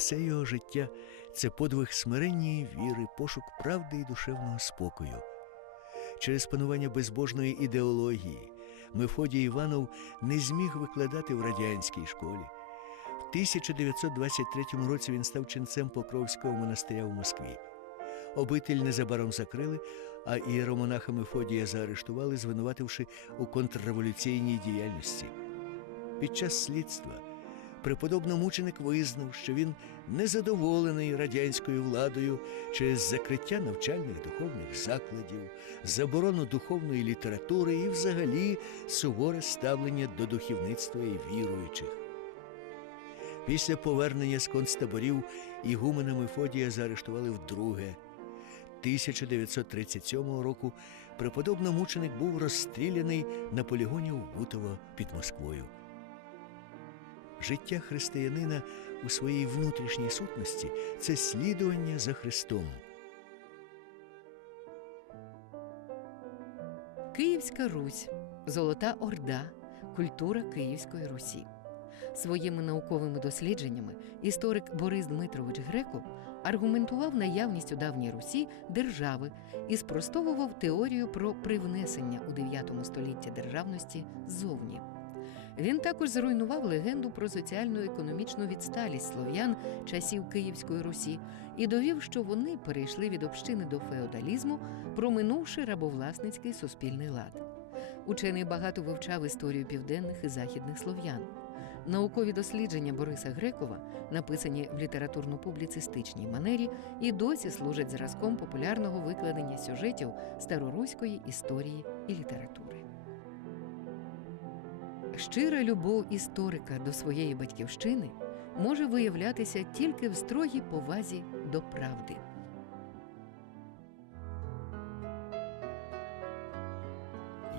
Все його життя це подвиг смиренної віри, пошук правди і душевного спокою. Через панування безбожної ідеології Мефодій Іванов не зміг викладати в радянській школі. В 1923 році він став ченцем Покровського монастиря в Москві. Обитель незабаром закрили, а ієромонаха Мефодія заарештували, звинувативши у контрреволюційній діяльності. Під час слідства преподобномученик визнав, що він незадоволений радянською владою через закриття навчальних духовних закладів, заборону духовної літератури і взагалі суворе ставлення до духовництва і віруючих. Після повернення з концтаборів ігумена Мефодія заарештували вдруге. 1937 року преподобномученик був розстріляний на полігоні Бутово під Москвою. Життя християнина у своїй внутрішній сутності це слідування за Христом. Київська Русь, Золота Орда, культура Київської Русі. Своїми науковими дослідженнями історик Борис Дмитрович Греко аргументував наявність у давній Русі держави і спростовував теорію про привнесення у 9 столітті державності ззовні. Він також зруйнував легенду про соціально-економічну відсталість слов'ян часів Київської Русі і довів, що вони перейшли від общини до феодалізму, проминувши рабовласницький суспільний лад. Учений багато вивчав історію південних і західних слов'ян. Наукові дослідження Бориса Грекова, написані в літературно-публіцистичній манері, і досі служать зразком популярного викладення сюжетів староруської історії і літератури. Щира любов історика до своєї батьківщини може виявлятися тільки в строгій повазі до правди.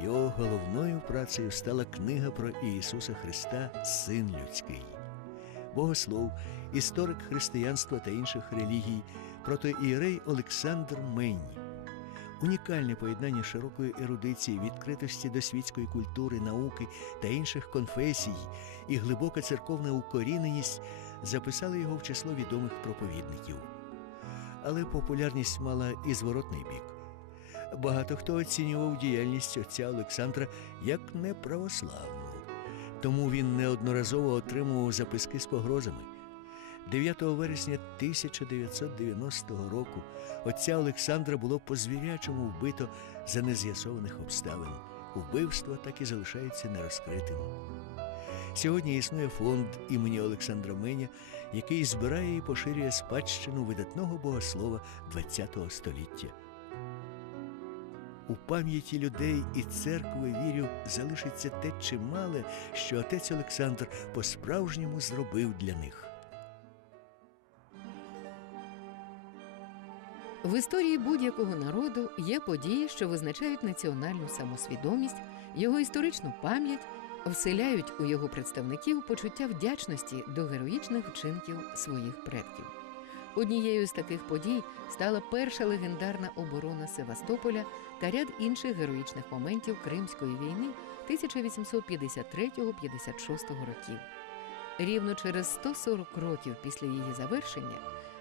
Його головною працею стала книга про Ісуса Христа Син людський. Богослов, історик християнства та інших релігій, протоієрей Олександр Менні. Унікальне поєднання широкої ерудиції, відкритості до світської культури, науки та інших конфесій і глибока церковна укоріненість записали його в число відомих проповідників. Але популярність мала і зворотний бік. Багато хто оцінював діяльність отця Олександра як неправославну, тому він неодноразово отримував записки з погрозами. 9 вересня 1990 року отця Олександра було по звірячому вбито за нез'ясованих обставин. Вбивство так і залишається нерозкритим. Сьогодні існує фонд імені Олександра Меня, який збирає і поширює спадщину видатного богослова ХХ століття. У пам'яті людей і церкви вірю залишиться те чимале, що отець Олександр по-справжньому зробив для них. В історії будь-якого народу є події, що визначають національну самосвідомість, його історичну пам'ять, вселяють у його представників почуття вдячності до героїчних вчинків своїх предків. Однією з таких подій стала перша легендарна оборона Севастополя та ряд інших героїчних моментів Кримської війни 1853-56 років. Рівно через 140 років після її завершення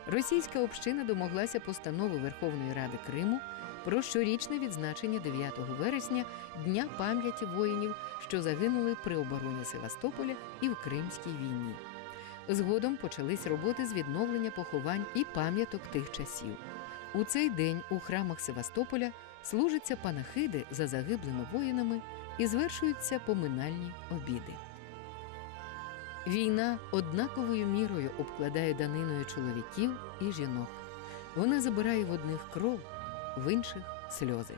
російська община домоглася постанови Верховної Ради Криму про щорічне відзначення 9 вересня Дня пам'яті воїнів, що загинули при обороні Севастополя і в Кримській війні. Згодом почались роботи з відновлення поховань і пам'яток тих часів. У цей день у храмах Севастополя служаться панахиди за загиблими воїнами і звершуються поминальні обіди. Війна однаковою мірою обкладає даниною чоловіків і жінок. Вона забирає в одних кров, в інших сльози.